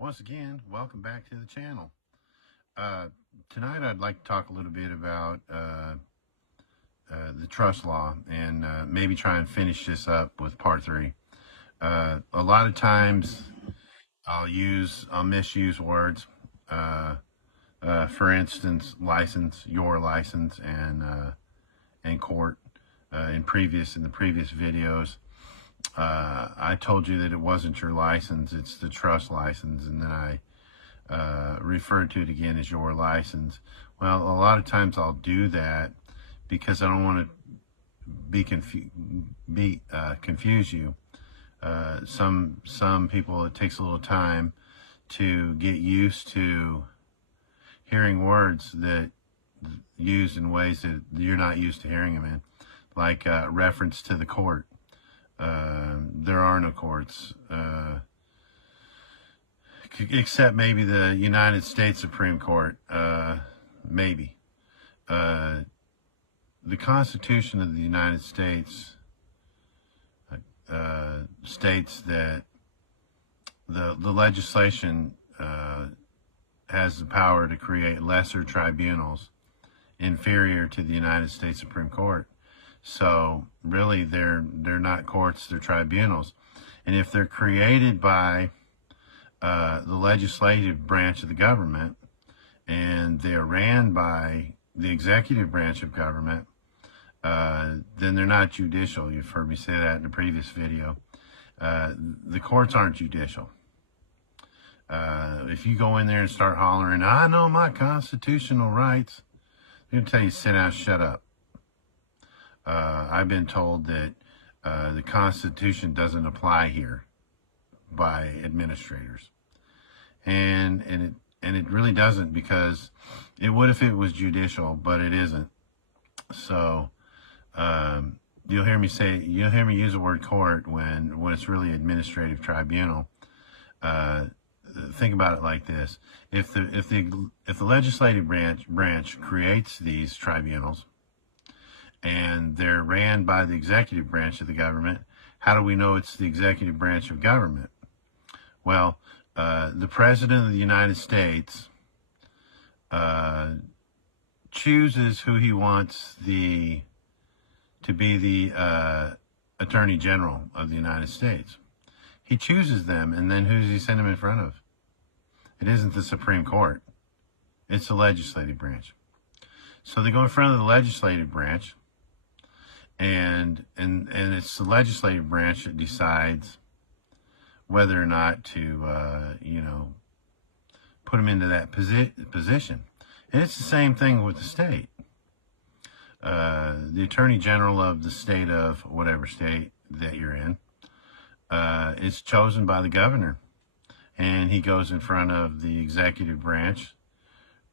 Once again, welcome back to the channel. Tonight I'd like to talk a little bit about the trust law and maybe try and finish this up with part 3. A lot of times I'll misuse words. For instance, license, your license, and court. In the previous videos, I told you that it wasn't your license, it's the trust license, and then I referred to it again as your license. Well, a lot of times I'll do that because I don't want to confuse you. Some people, it takes a little time to get used to hearing words that used in ways that you're not used to hearing them in, like reference to the court. There are no courts, except maybe the United States Supreme Court, maybe. The Constitution of the United States states that the legislation has the power to create lesser tribunals inferior to the United States Supreme Court. So really, they're not courts, they're tribunals. And if they're created by the legislative branch of the government and they're ran by the executive branch of government, then they're not judicial. You've heard me say that in a previous video. The courts aren't judicial. If you go in there and start hollering, I know my constitutional rights, they're going to tell you, sit down, shut up. I've been told that the Constitution doesn't apply here by administrators, and it really doesn't, because it would if it was judicial, but it isn't. So you'll hear me use the word court when it's really administrative tribunal. Think about it like this: if the legislative branch creates these tribunals, and they're ran by the executive branch of the government, how do we know it's the executive branch of government? Well, the President of the United States chooses who he wants to be the Attorney General of the United States. He chooses them, and then who does he send them in front of? It isn't the Supreme Court. It's the legislative branch. So they go in front of the legislative branch, and it's the legislative branch that decides whether or not to, put them into that position. And it's the same thing with the state. The Attorney General of the state of whatever state that you're in is chosen by the governor, and he goes in front of the executive branch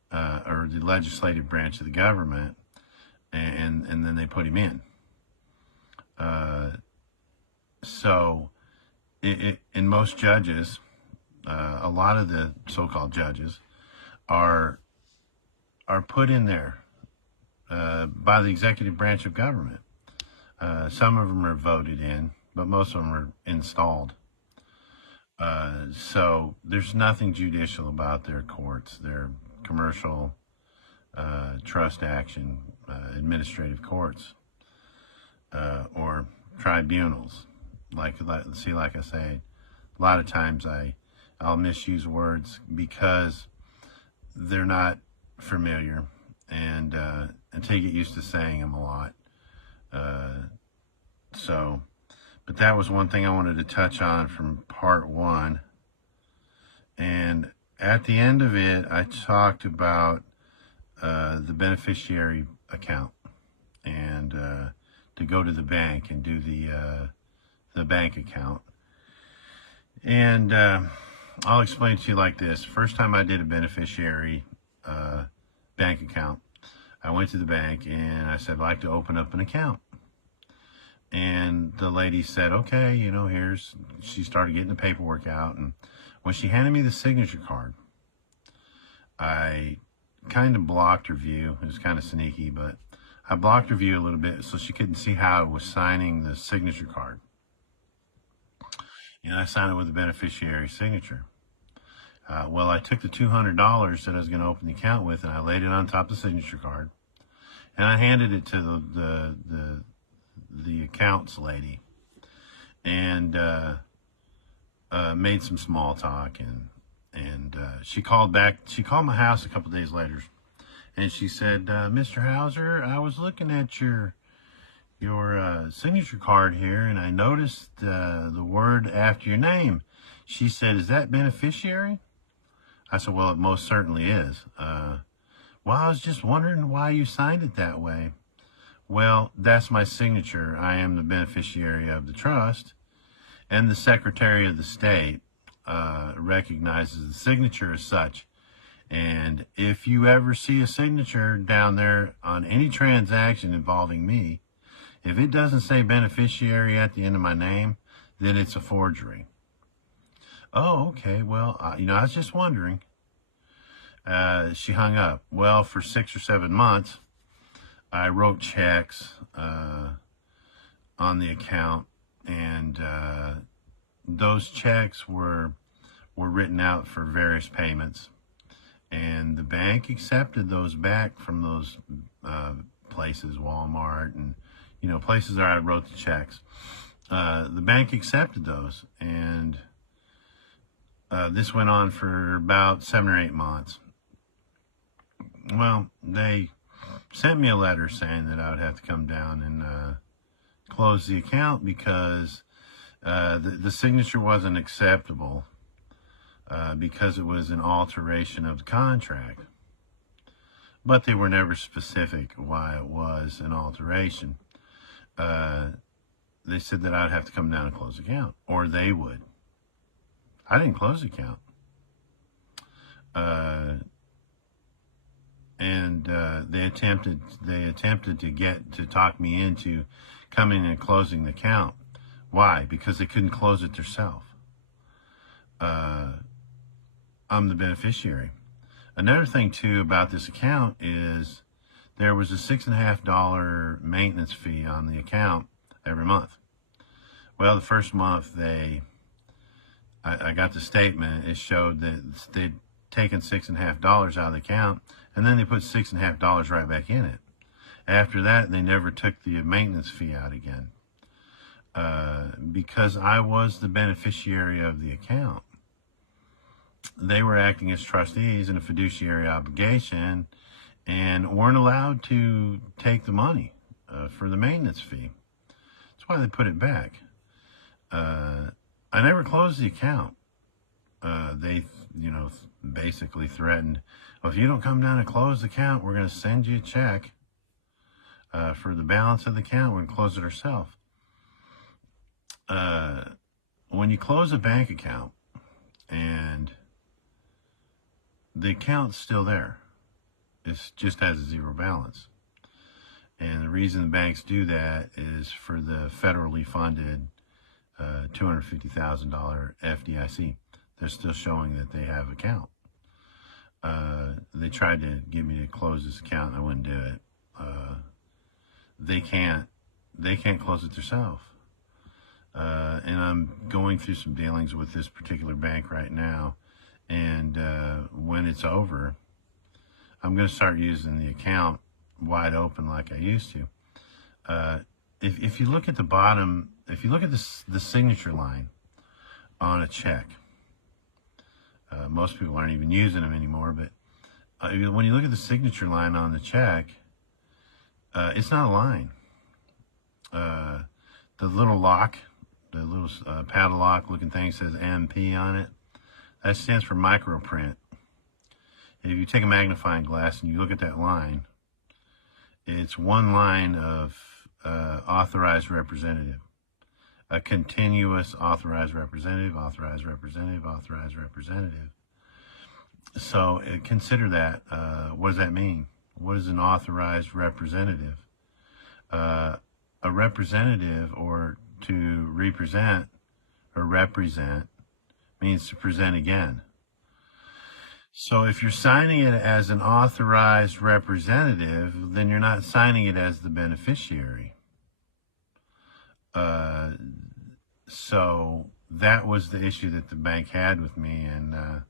or the legislative branch of the government, and then they put him in. So in most judges, a lot of the so-called judges are put in there by the executive branch of government. Some of them are voted in, but most of them are installed. So there's nothing judicial about their courts. They're commercial, trust action, administrative courts, or tribunals. Like I say, a lot of times I'll misuse words because they're not familiar, and until you get used to saying them a lot. But that was one thing I wanted to touch on from part 1. And at the end of it, I talked about the beneficiary account, and to go to the bank and do the bank account. And I'll explain it to you like this. First time I did a beneficiary bank account, I went to the bank and I said, I'd like to open up an account. And the lady said, okay, she started getting the paperwork out. And when she handed me the signature card, I kind of blocked her view. It was kind of sneaky, but I blocked her view a little bit so she couldn't see how I was signing the signature card. I signed it with the beneficiary signature. Well, I took the $200 that I was going to open the account with, and I laid it on top of the signature card, and I handed it to the accounts lady, and made some small talk, and she called back. She called my house a couple days later, and she said, "Mr. Hauser, I was looking at your signature card here, and I noticed the word after your name." She said, "Is that beneficiary?" I said, "Well, it most certainly is." Well, I was just wondering why you signed it that way. Well, that's my signature. I am the beneficiary of the trust, and the Secretary of the State recognizes the signature as such. And if you ever see a signature down there on any transaction involving me, if it doesn't say beneficiary at the end of my name, then it's a forgery. Oh, okay. Well, I was just wondering. She hung up. Well, for 6 or 7 months, I wrote checks on the account, and those checks were written out for various payments, and the bank accepted those back from those places, Walmart, and places that I wrote the checks. The bank accepted those, and this went on for about 7 or 8 months. Well, they sent me a letter saying that I would have to come down and close the account because the signature wasn't acceptable because it was an alteration of the contract. But they were never specific why it was an alteration. They said that I'd have to come down and close the account, or they would. I didn't close the account. And they attempted to talk me into coming and closing the account. Why? Because they couldn't close it themselves. I'm the beneficiary. Another thing too about this account is there was a $6.50 maintenance fee on the account every month. Well, the first month I got the statement. It showed that they'd taken $6.50 out of the account, and then they put $6.50 right back in it. After that, they never took the maintenance fee out again because I was the beneficiary of the account. They were acting as trustees in a fiduciary obligation and weren't allowed to take the money for the maintenance fee. That's why they put it back. I never closed the account. They, basically threatened, well, if you don't come down and close the account, we're going to send you a check for the balance of the account. We're going to close it ourselves. When you close a bank account and the account's still there, it just has a zero balance. And the reason the banks do that is for the federally funded $250,000 FDIC. They're still showing that they have an account. They tried to get me to close this account, and I wouldn't do it. They can't close it themselves. And I'm going through some dealings with this particular bank right now. And when it's over, I'm going to start using the account wide open like I used to. If you look at the bottom, if you look at the signature line on a check, most people aren't even using them anymore, but when you look at the signature line on the check, it's not a line. The little lock, the little padlock looking thing says MP on it. That stands for microprint. And if you take a magnifying glass and you look at that line, it's one line of authorized representative. A continuous authorized representative, authorized representative, authorized representative. So consider that. What does that mean? What is an authorized representative? A representative, or to represent or represent, means to present again. So if you're signing it as an authorized representative, then you're not signing it as the beneficiary. So that was the issue that the bank had with me, and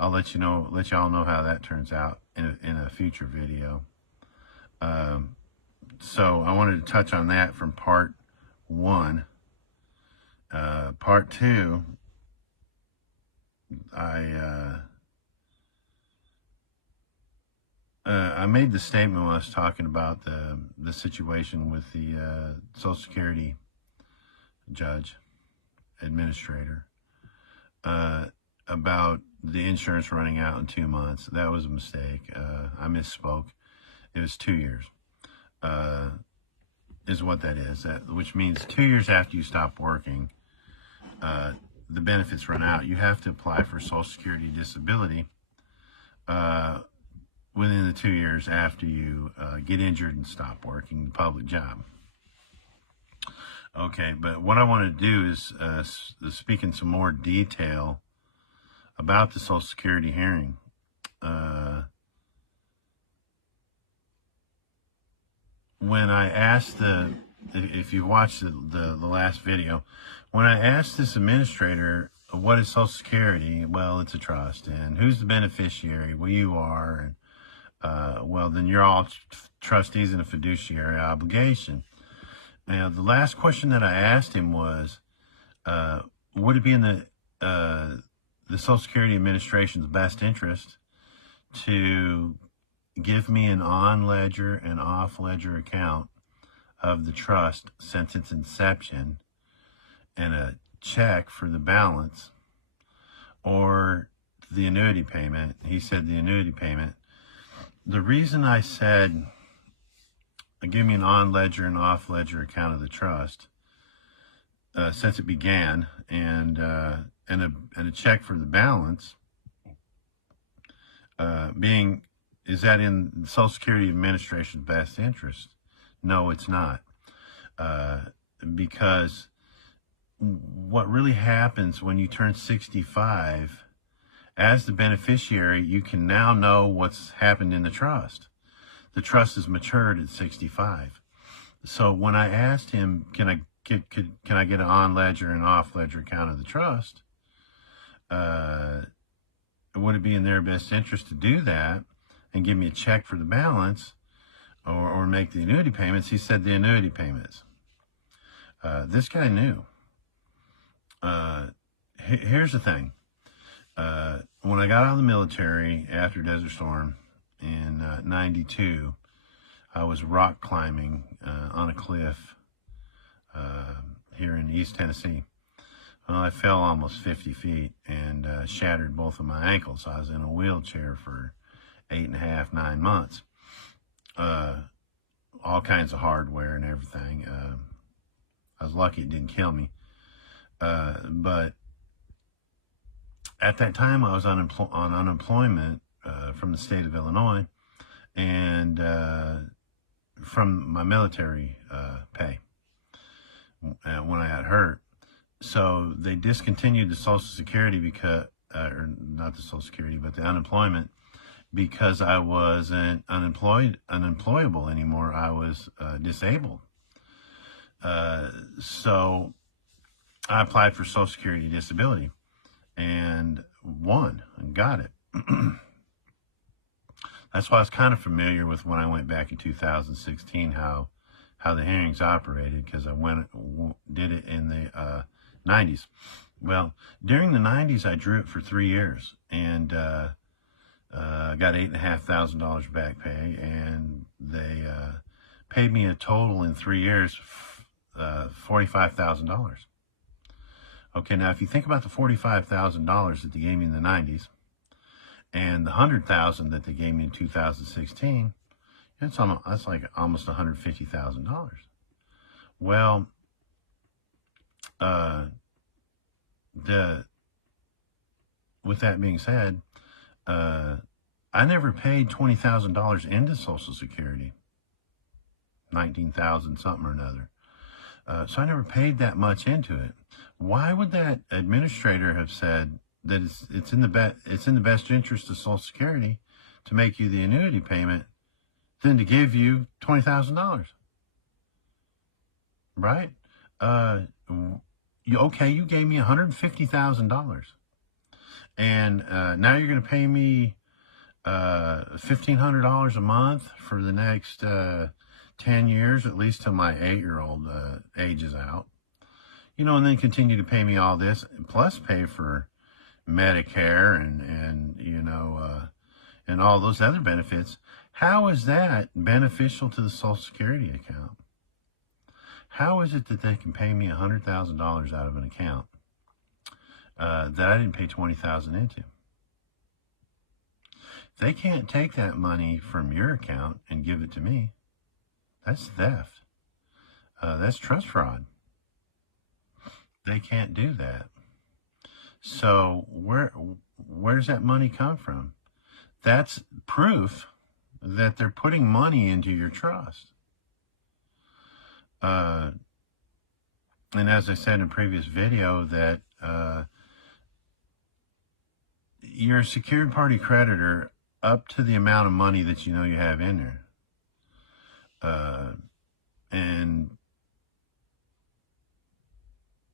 I'll let y'all know how that turns out in a future video. So I wanted to touch on that from part 1. Part 2, I made the statement when I was talking about the situation with the Social Security judge, administrator, about the insurance running out in 2 months. That was a mistake. I misspoke. It was 2 years, is what that is. Which means 2 years after you stop working, the benefits run out. You have to apply for Social Security disability within the 2 years after you get injured and stop working the public job. Okay, but what I want to do is speak in some more detail about the Social Security hearing. When I asked if you watched the last video, when I asked this administrator, what is Social Security? Well, it's a trust. And who's the beneficiary? Well, you are. And, well, then you're all trustees in a fiduciary obligation. Now, the last question that I asked him was, would it be in the Social Security Administration's best interest to give me an on-ledger and off-ledger account of the trust since its inception and a check for the balance, or the annuity payment? He said the annuity payment. The reason I said give me an on-ledger and off-ledger account of the trust since it began, and a check for the balance, is that in the Social Security Administration's best interest? No, it's not. Because what really happens when you turn 65, as the beneficiary, you can now know what's happened in the trust. The trust is matured at 65. So when I asked him, can I get an on-ledger and off-ledger account of the trust? Would it be in their best interest to do that and give me a check for the balance, or make the annuity payments? He said the annuity payments. This guy knew. Here's the thing. When I got out of the military after Desert Storm in 92, I was rock climbing on a cliff here in East Tennessee. Well, I fell almost 50 feet and shattered both of my ankles. I was in a wheelchair for 8.5, 9 months. All kinds of hardware and everything. I was lucky it didn't kill me. But at that time, I was on unemployment from the state of Illinois, and from my military pay when I got hurt. So they discontinued the Social Security because, or not the Social Security, but the unemployment, because I wasn't unemployable anymore. I was disabled. So I applied for Social Security disability and won and got it. That's why I was kind of familiar with when I went back in 2016, how the hearings operated, because I did it in the 90s. Well, during the 90s, I drew it for 3 years, and got $8,500 back pay, and they paid me a total in 3 years, $45,000. Okay, now if you think about the $45,000 that they gave me in the 90s, and the $100,000 that they gave me in 2016, that's like almost $150,000. Well, with that being said, I never paid $20,000 into Social Security, 19,000 something or another. So I never paid that much into it. Why would that administrator have said that it's in the best interest of Social Security to make you the annuity payment than to give you $20,000? Right? You gave me $150,000, And now you're going to pay me $1,500 a month for the next 10 years, at least till my 8-year-old ages out. You know, and then continue to pay me all this, plus pay for Medicare and you know, and all those other benefits. How is that beneficial to the Social Security account? How is it that they can pay me $100,000 out of an account that I didn't pay $20,000 into? They can't take that money from your account and give it to me. That's theft. That's trust fraud. They can't do that. So where's that money come from? That's proof that they're putting money into your trust. And as I said in a previous video, that you're a secured party creditor up to the amount of money that you know you have in there. And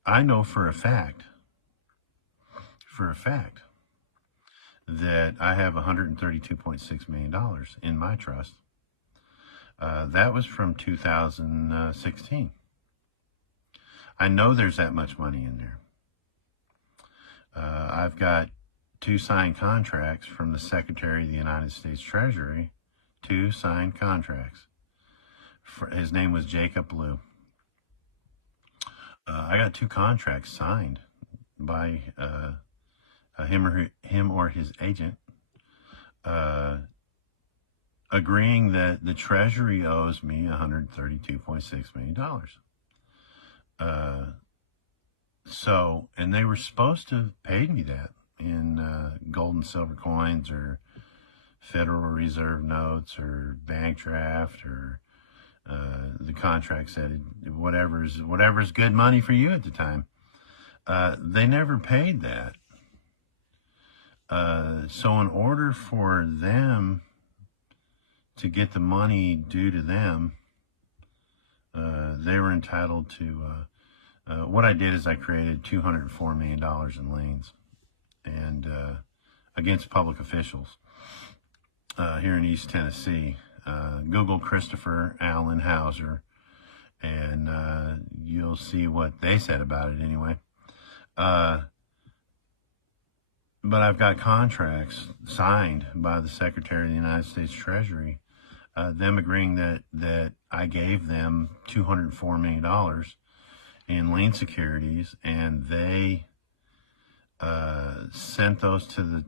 I know for a fact that I have $132.6 million in my trust. That was from 2016. I know there's that much money in there. I've got 2 signed contracts from the Secretary of the United States Treasury, 2 signed contracts. His name was Jacob Blue. I got 2 contracts signed by him or his agent, agreeing that the Treasury owes me $132.6 million. So, and they were supposed to have paid me that in gold and silver coins or Federal Reserve notes or bank draft, or the contract said whatever's good money for you at the time. They never paid that. So in order for them to get the money due to them, they were entitled to, what I did is I created $204 million in liens and against public officials here in East Tennessee. Google Christopher Allen Hauser, and you'll see what they said about it anyway. But I've got contracts signed by the Secretary of the United States Treasury, them agreeing that I gave them $204 million in lien securities, and they sent those to the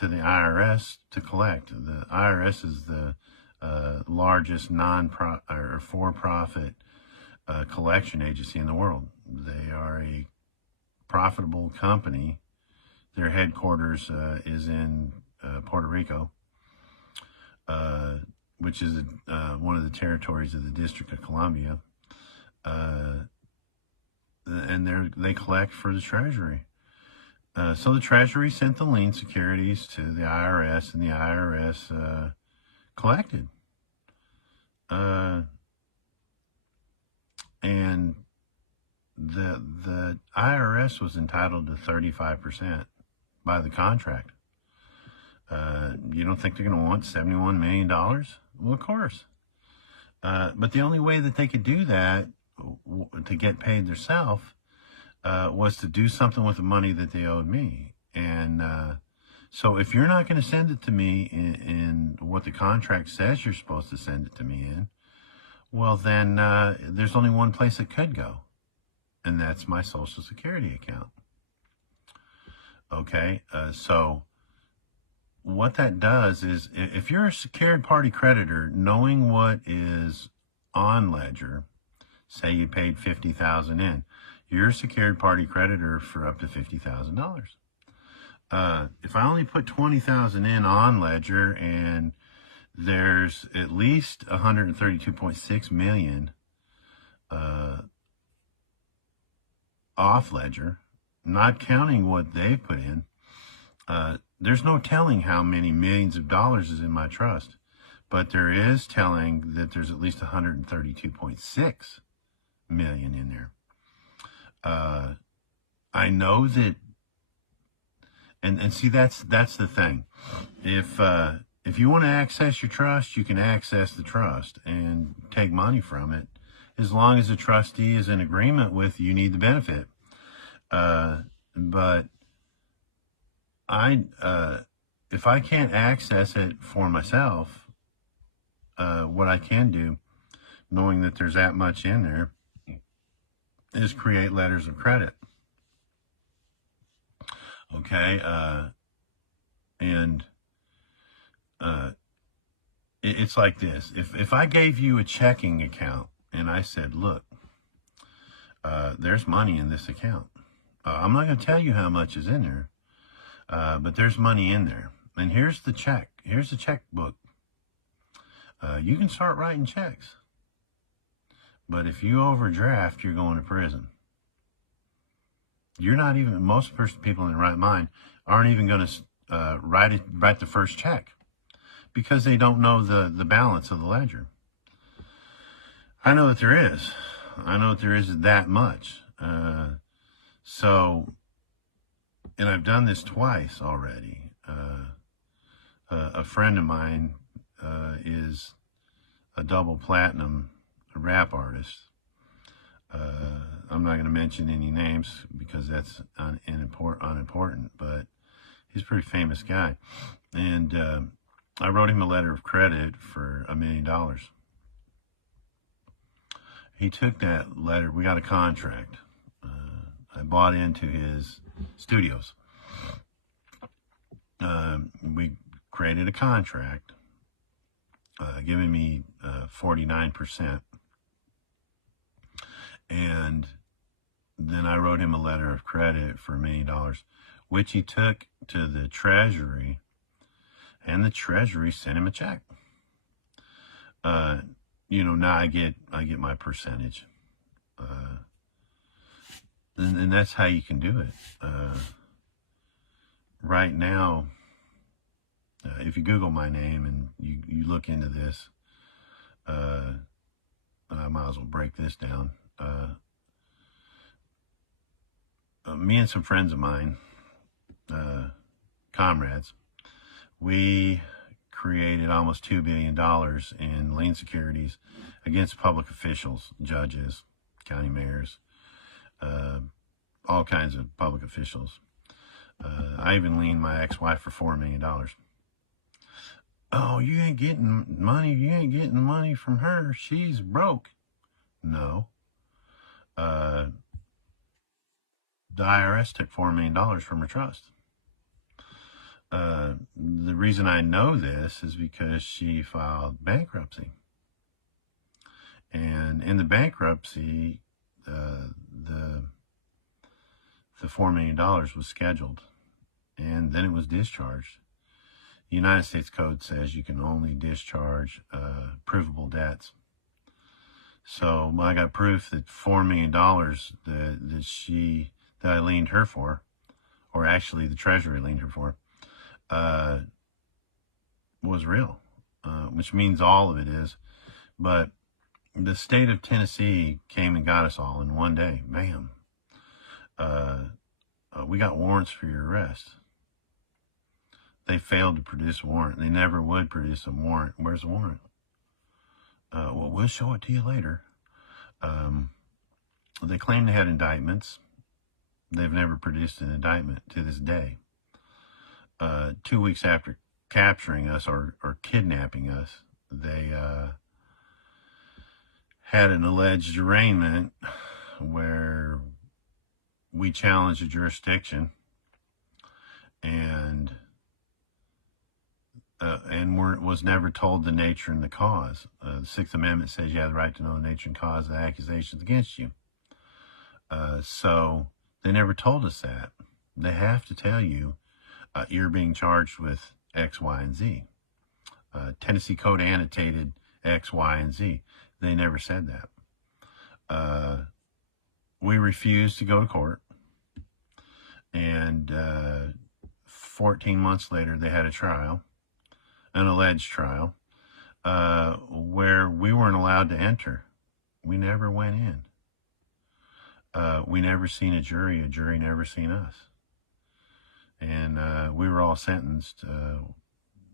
IRS to collect. The IRS is the largest for-profit collection agency in the world. They are a profitable company. Their headquarters is in Puerto Rico, which is one of the territories of the District of Columbia. And they collect for the Treasury. So the Treasury sent the lien securities to the IRS, and the IRS collected. And the IRS was entitled to 35% by the contract. You don't think they're going to want $71 million? Well, of course. But the only way that they could do that to get paid themselves was to do something with the money that they owed me. And so if you're not going to send it to me in what the contract says you're supposed to send it to me in, well, then there's only one place it could go, and that's my Social Security account. Okay, so what that does is, if you're a secured party creditor, knowing what is on ledger, say you paid $50,000 in, you're a secured party creditor for up to $50,000. If I only put $20,000 in on ledger and there's at least $132.6 million off ledger, not counting what they've put in, there's no telling how many millions of dollars is in my trust, but there is telling that there's at least 132.6 million in there. I know that And see, that's the thing. If you want to access your trust, you can access the trust and take money from it, as long as the trustee is in agreement with you need the benefit. But if I can't access it for myself, what I can do, knowing that there's that much in there, is create letters of credit. Okay, and it's like this. If I gave you a checking account and I said, look, there's money in this account. I'm not going to tell you how much is in there, but there's money in there. And here's the check. Here's the checkbook. You can start writing checks. But if you overdraft, you're going to prison. You're not even, most people in the right mind aren't even going to write the first check, because they don't know the balance of the ledger. I know that there is. I know that there is that much. So, and I've done this twice already. A friend of mine is a double platinum rap artist. I'm not going to mention any names because that's unimportant, but he's a pretty famous guy. And I wrote him a letter of credit for $1 million. He took that letter. We got a contract. I bought into his studios. We created a contract, giving me 49%. And then I wrote him a letter of credit for $1 million, which he took to the Treasury, and the Treasury sent him a check. Now I get my percentage. And that's how you can do it. Right now, if you Google my name and you look into this, I might as well break this down. Me and some friends of mine, comrades, we created almost $2 billion in lien securities against public officials, judges, county mayors, all kinds of public officials. I even liened my ex-wife for $4 million. Oh, you ain't getting money. You ain't getting the money from her. She's broke. No. The IRS took $4 million from her trust. The reason I know this is because she filed bankruptcy. And in the bankruptcy, the $4 million was scheduled, and then it was discharged. The United States Code says you can only discharge provable debts. So I got proof that $4 million that I liened her for, or actually the Treasury liened her for, was real, which means all of it is. But the state of Tennessee came and got us all in one day. Bam. We got warrants for your arrest. They failed to produce a warrant. They never would produce a warrant. Where's the warrant? Well, we'll show it to you later. They claim they had indictments. They've never produced an indictment to this day. 2 weeks after capturing us or kidnapping us, they had an alleged arraignment where we challenged the jurisdiction and was never told the nature and the cause. The Sixth Amendment says you have the right to know the nature and cause of the accusations against you. So they never told us that. They have to tell you you're being charged with X, Y, and Z. Tennessee Code annotated X, Y, and Z. They never said that. We refused to go to court. And 14 months later, they had a trial, an alleged trial, where we weren't allowed to enter. We never went in. We never seen a jury never seen us. and we were all sentenced.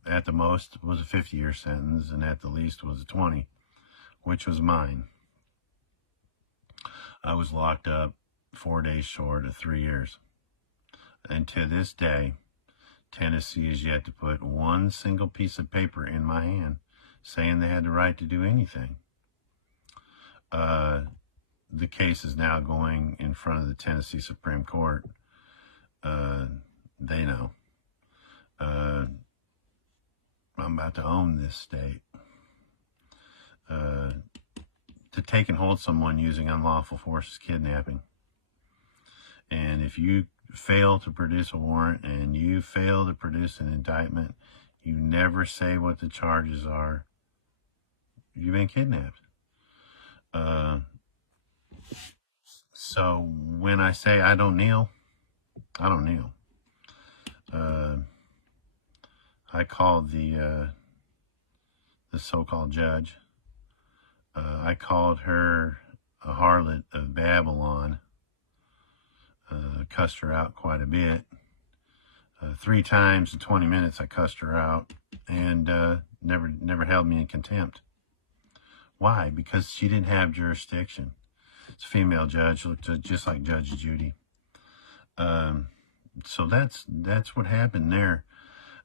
At the most was a 50-year sentence, and at the least was a 20, which was mine. I was locked up 4 days short of 3 years. And to this day, Tennessee has yet to put one single piece of paper in my hand saying they had the right to do anything. The case is now going in front of the Tennessee Supreme Court. They know. I'm about to own this state. To take and hold someone using unlawful force is kidnapping. And if you fail to produce a warrant and you fail to produce an indictment, you never say what the charges are, you've been kidnapped. So when I say I don't kneel, I don't kneel. I called the so-called judge. I called her a harlot of Babylon. Cussed her out quite a bit. 3 times in 20 minutes I cussed her out, and never held me in contempt. Why? Because she didn't have jurisdiction. It's a female judge, looked just like Judge Judy. So that's what happened there.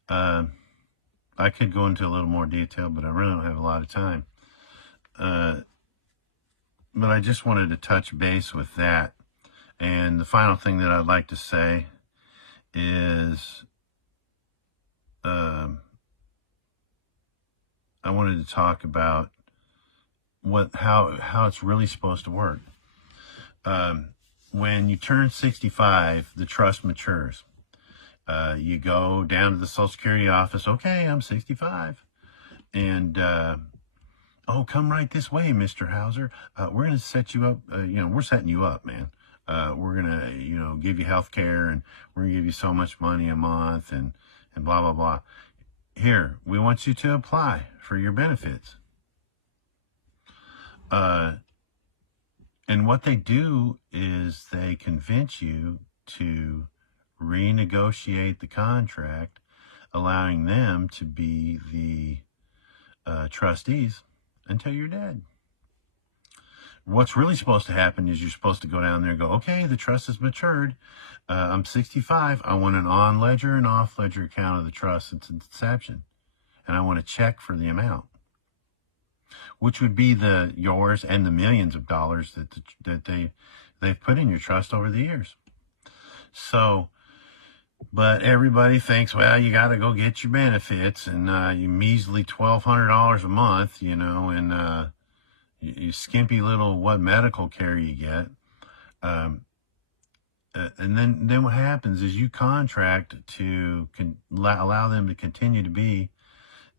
I could go into a little more detail, but I really don't have a lot of time. But I just wanted to touch base with that. And the final thing that I'd like to say is I wanted to talk about how it's really supposed to work. When you turn 65, the trust matures. You go down to the Social Security office. Okay, I'm 65. And, oh, come right this way, Mr. Hauser. We're going to set you up. We're setting you up, man. We're going to, give you health care, and we're going to give you so much money a month, and blah, blah, blah. Here, we want you to apply for your benefits. And what they do is they convince you to renegotiate the contract, allowing them to be the trustees until you're dead. What's really supposed to happen is you're supposed to go down there and go, okay, the trust has matured. I'm 65. I want an on-ledger and off-ledger account of the trust since its inception. And I want a check for the amount, which would be yours and the millions of dollars that they've put in your trust over the years. So, but everybody thinks, well, you got to go get your benefits, and you measly $1,200 a month, and you skimpy little what medical care you get. And then what happens is you contract to allow them to continue to be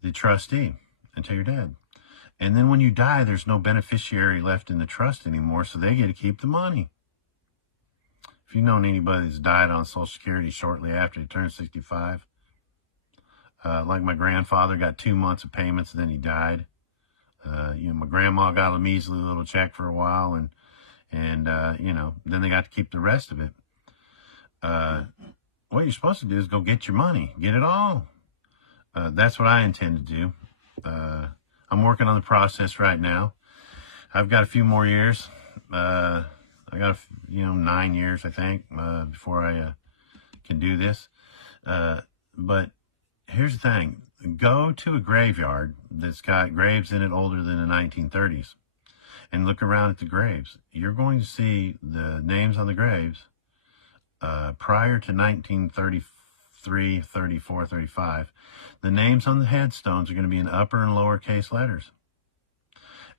the trustee until you're dead. And then when you die, there's no beneficiary left in the trust anymore, so they get to keep the money. If you've known anybody that's died on Social Security shortly after they turned 65, like my grandfather got 2 months of payments, and then he died. My grandma got a measly little check for a while, and then they got to keep the rest of it. What you're supposed to do is go get your money, get it all. That's what I intend to do. I'm working on the process right now. I've got a few more years. I got 9 years, I think, before I can do this. But here's the thing. Go to a graveyard that's got graves in it older than the 1930s and look around at the graves. You're going to see the names on the graves prior to 1933, 34, 35. The names on the headstones are going to be in upper and lowercase letters.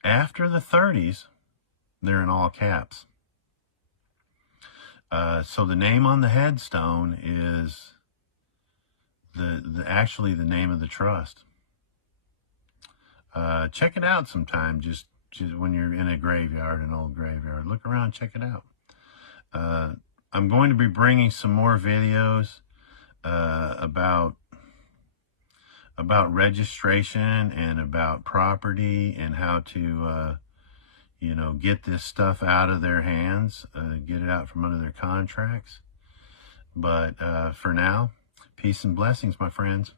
After the 30s, they're in all caps. So the name on the headstone is actually the name of the trust. Check it out sometime, just when you're in a graveyard, an old graveyard. Look around, check it out. I'm going to be bringing some more videos about registration and about property and how to get this stuff out of their hands, get it out from under their contracts. But for now, Peace and blessings, my friends.